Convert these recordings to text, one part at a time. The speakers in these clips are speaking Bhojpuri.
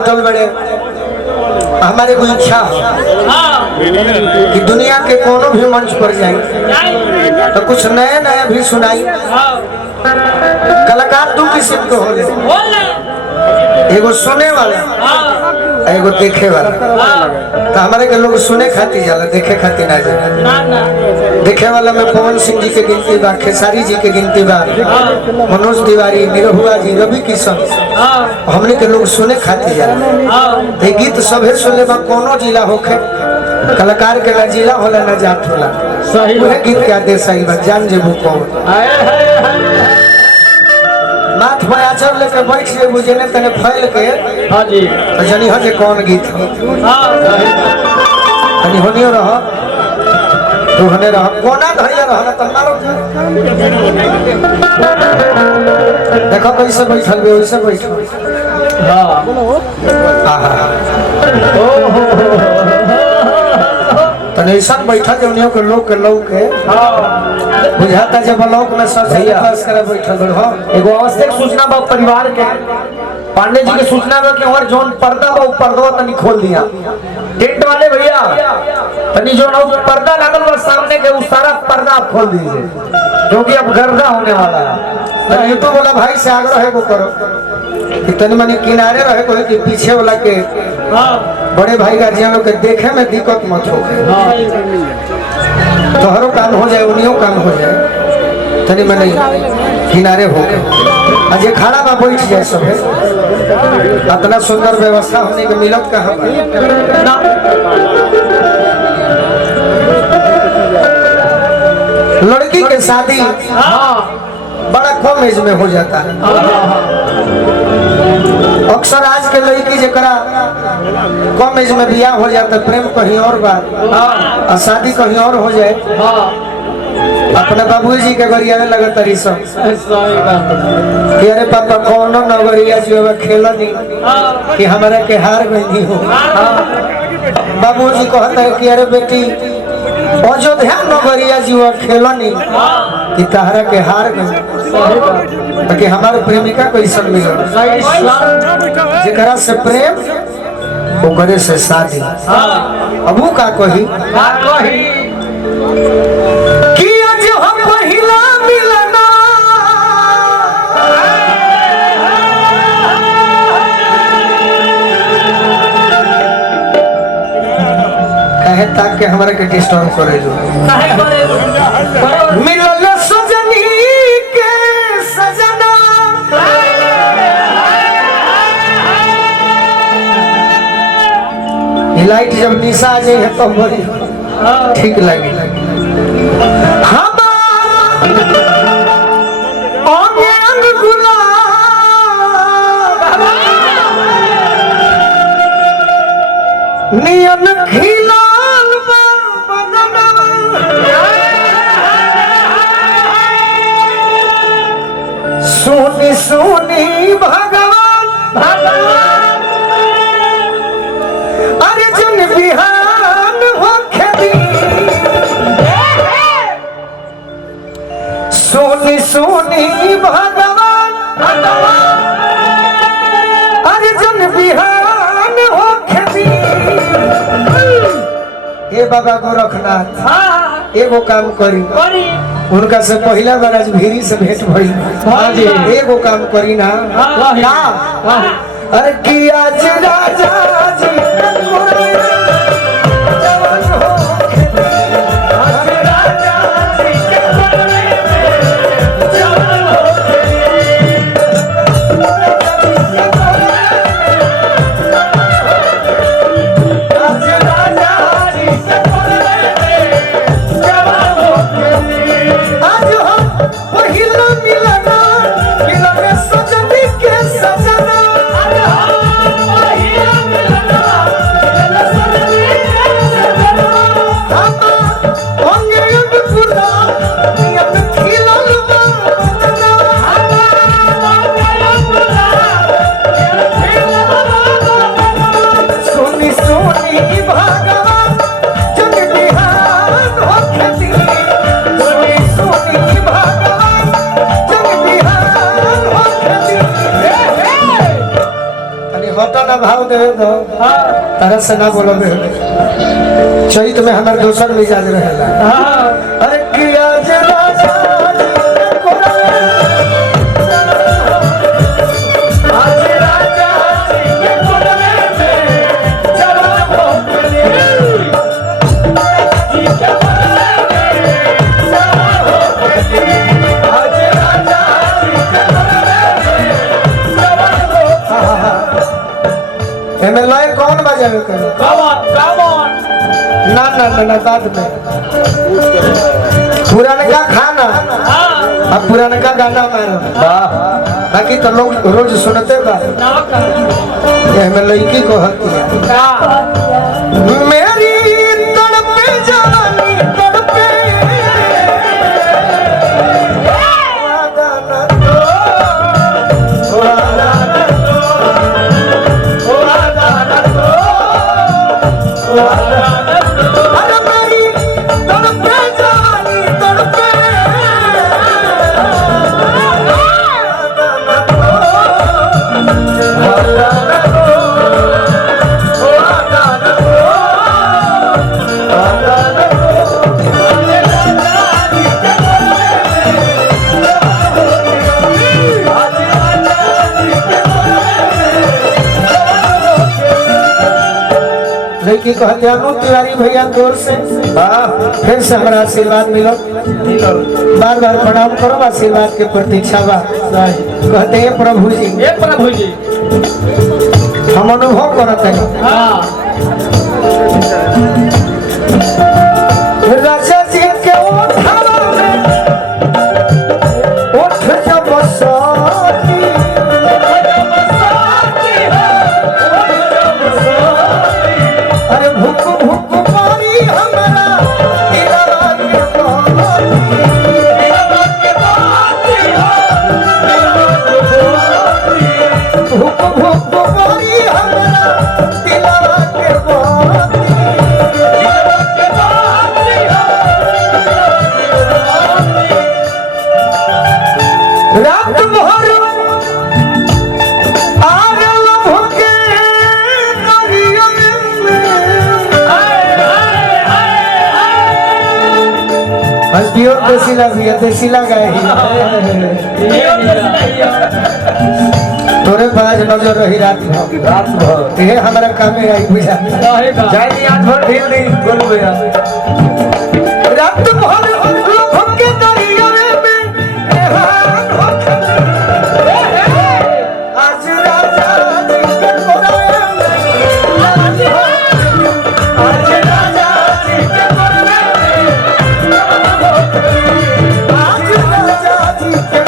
बड़े हमारे को इच्छा कि दुनिया के कोनो भी मंच पर जाए तो कुछ नया नया भी सुनाई। कलाकार दो किस्म के होले, एगो सुने वाला एगो देखे वाला। तो हमारे के लोग सुने खातिर जाला, देखे खातिर ना जाला। देखे वाला में पवन सिंह जी के गिनती बा, खेसारी जी के गिनती बा, मनोज तिवारी, निरहुआ जी, रवि किशन। हमने के लोग सुने खातिर जाला। ये गीत सभे सुने बा, कोनो जिला होखे कलाकार के ना जिला होला ना जात होला। सही गीत के आदेश सही बा, जान जेबू कौन माथ पर आचर लेके बैठ जे बुझे ने तने फैल के। हां जी तो जानी हो जे कौन गीत है। हां तनी होनियो रह तू हने रह कोना धइले रह त मारो। देखो कैसे बैठल बे, वैसे बैठो। हां आहा तने ऐसा बैठा जे उनियो के लोग के बुझाता जब लोक में सच बस करे बैठल हो। एगो आवश्यक सूचना बा परिवार के, पांडे जी के सूचना बा कि हमार जोन पर्दा बा पर्दा तनी खोल दिया। टेंट वाले भैया तनी जो पर्दा लागल बा सामने के उस सारा पर्दा आप खोल दीजिए, क्योंकि अब गर्दा होने वाला है। यूट्यूब वाला भाई से आग्रह है वो करो कि तनी मनी किनारे रहे को कि पीछे वाला के बड़े भाई गार्जियन लोग के देखे में दिक्कत मत हो। तोहरो काम हो जाए, उनियों काम हो जाए, तनी मनी किनारे हो। आज ये खड़ा बा बैठ जाए सब। इतना सुंदर व्यवस्था होने के मिलत कहाँ ना। लड़की के शादी बड़ा कम एज में हो जाता है। अक्सर आज के लड़की जरा कम एज में बियाह हो जाता है, प्रेम कहीं और बात और शादी कहीं और हो जाए। अपने बाबूजी के गरियावे लगा तरी सब कि अरे पापा कौन नगरिया जो खेला नहीं कि हमारा के हार गई हो। बाबूजी कहता है कि अरे बेटी अयोध्या नगरिया जीवा खेला नहीं कि तहरा के हार गई कि हमारे प्रेमिका कैसा मिलो जरा से प्रेम ओकरे से शादी। अब का कही कि आज हम पहिला मिलना कहे ताकि हमारे के डिस्टर्ब करे जो मिलल सजनी के सजना लाइट जब निशा आ जाए तो बड़ी ठीक लगे। नियन खिलाल सोनी सोनी भगवान अरे जन बिहान हो खेती सोनी सोनी भगवान अरे जन बिहान हो खेती। ए बाबा गोरखनाथ एगो काम करी, उनका से पहला बार आज भीरी से भेंट भइल। हां जी एगो काम करी ना ना अरे कि आज राजा जी मिलना मिलने सजनी के सजना देवे दो तरह से ना बोलो बे चैत में हमारे दोसर मिजाज रहेला अरे किया जरा लय कौन बजावे करे ना ना ना ना बाद में पुरानका खाना अब पुरानका गाना मारो बाकी तो लोग रोज सुनते बा ये हमें लड़की को हक मेरी तड़पे जवानी तड़पे लड़की को हत्यानु तिवारी भैया दूर से फिर से हमारा आशीर्वाद मिलो बार बार प्रणाम करो आशीर्वाद के प्रतीक्षा बा कहते हैं प्रभु जी हम अनुभव करते हैं राजा जी के ओठवा में ओठ जब बसाती अरे भूख भूख मारी हमारा दिलवा के भूख भूख मारी हमारा दिलवा के रात भर प्योर देसीला भी है देसीला गाय ही तोरे पास नजर रही रात भर ये हमारा काम है आई बुझा जाए आज भर ढील नहीं बोल भैया रात भर लोगों के दरिया में आज राजा जी के कोराए आज राजा जी के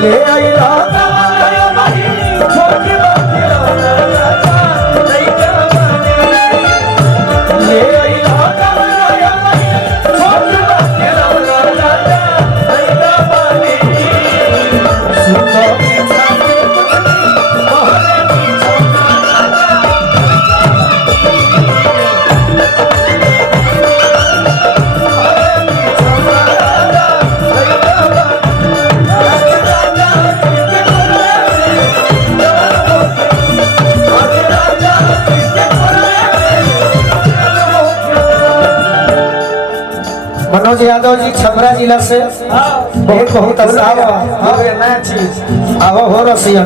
ले आई राजा ले आई मनोज यादव जी छपरा जिला से बहुत बहुत नया चीज आओ हो रसिया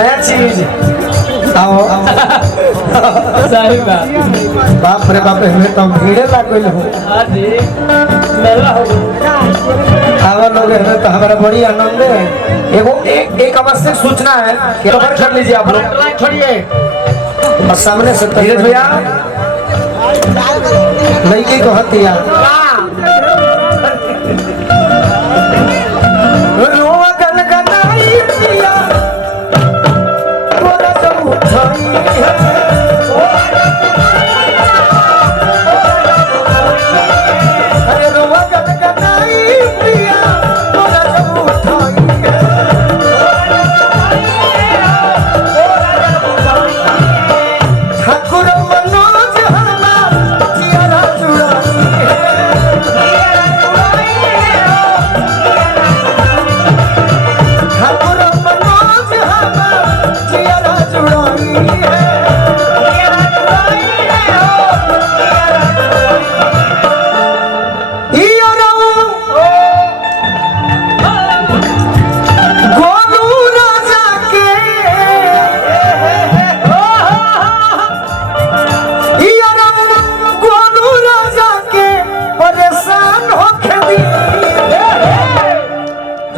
नया चीज आओ बाप रे बाप हमें तो भीड़े लागल हो आवा लोग हमें तो हमारा बड़ी आनंद है एगो एक आवश्यक सूचना है कवर कर लीजिए आप लोग छोड़िए और सामने से धीरज भैया लड़की को हत्या ठाकुर मनोज हमारा जिया जुड़ा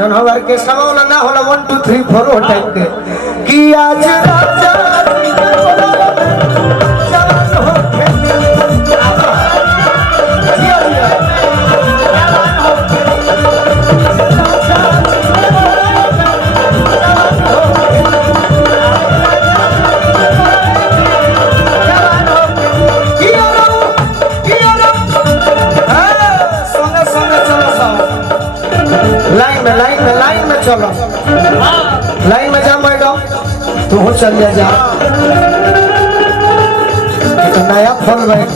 जन हमार के सवाल ना होला 1 2 3 4 हो टाइप के कि आज राजा जी के बोला जवान हो के जिया जिया जवान हो के राजा जी के बोला जवान हो के जवान हो के किया रो संगे संगे चलो सब लाइन में चलो लाइन में जा मैडम तू चल जा एक नया फल बैठ